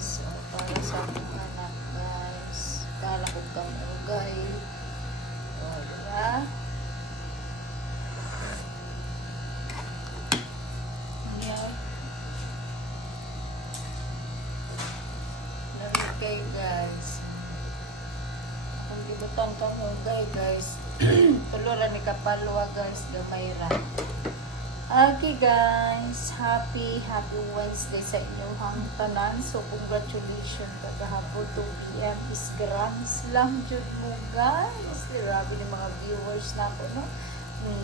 guys. So, para sa akong anak guys. Kala ko kamugay. O, diba? Yan. Namigay guys. Kung gibutan kamugay guys. Tuluran ni kapalwa guys. Gamay ra. Okay guys, happy Wednesday sa inyong tanan. So congratulations kagahapon 2 PM is grand slam jud mo guys. Grabe ni mga viewers na ako no.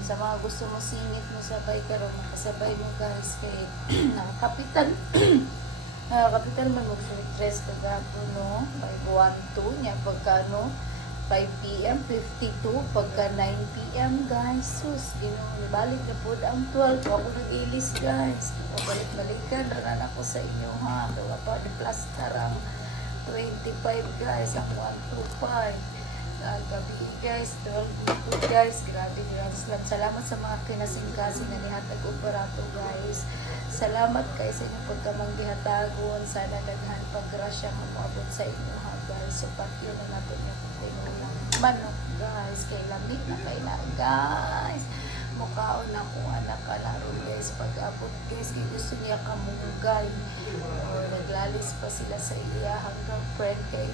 Sa mga gusto mo singit mo sabay karon makasabay mo guys kay kapitan kapitan man mo stress kagahapon no. By 1-2 nya pagkano 5 PM, 52, pagka 9 PM guys, sus, balik na po ang 12, ako nag-ilis guys, balik-balikan, naran ako sa inyo ha, dawa pa di plus tarang 25 guys, ang 125, gabi guys, 12 guys, grabe salamat sa mga kinasingkasing na nihatag operato guys, salamat kay sa inyong pagkamanggihatagon, sana naghan paggrasya mamuabot sa inyo ha guys, so patyo na natin yung tinulang manok guys, kay lamit na kaila guys, mukhaon na kung anak kalaro guys, pag-abot guys, kay gusto niya kamunggal, o naglalis pa sila sa iya hanggang friend kay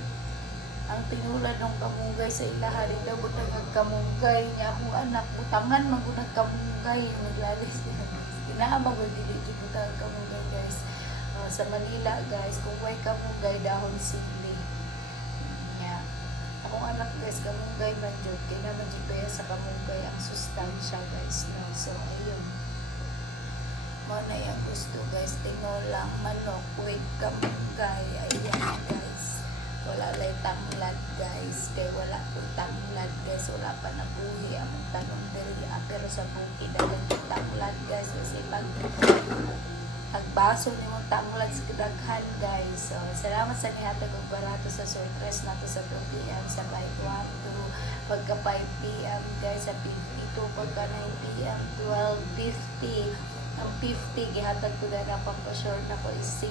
ang tinulad ng kamunggay sa ilaha rin daw butang kamunggay niya akong anak butangan magunag kamunggay naglalis kinaamag dili butang kamunggay guys, sa Manila guys kung way kamunggay dahon sili niya akong anak guys kamunggay man jud kay naman jud kaya sa kamunggay ang sustansya guys no. So ayun mo na yung gusto guys, tinolang manok with kamunggay, ayan guys, wala lay tanglad guys, kay wala po tanglad guys, wala pa nabuhi among tanong diri pero sa bukid dagan tanglad guys, kasi pagbaso ni mong tanglad sa daghan guys. So salamat sa nihatag og barato sa surprise nato sa 2 PM sa by 1 pagka 5 PM guys, sa 52 pagka 9 PM 12:50 ang 50 gihatag ko na pampasure na ko is 5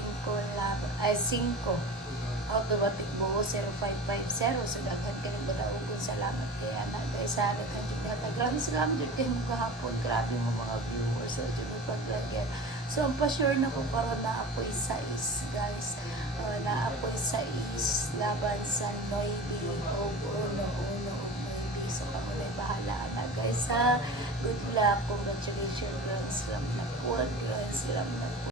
automatic buo 0550. So daghan ka ng balaugon, salamat kay anak guys, sa daghan jud natag, grabe salamat jud kay mo kahapon, grabe mo mga viewers so jud paglagyan. So ang pa-sure na ko karon na apoy 6 guys, na apoy 6 laban sa Noybi o uno Noybi. So kamo na bahala na guys ha, good luck, congratulations, grand slam na po, grand slam na po.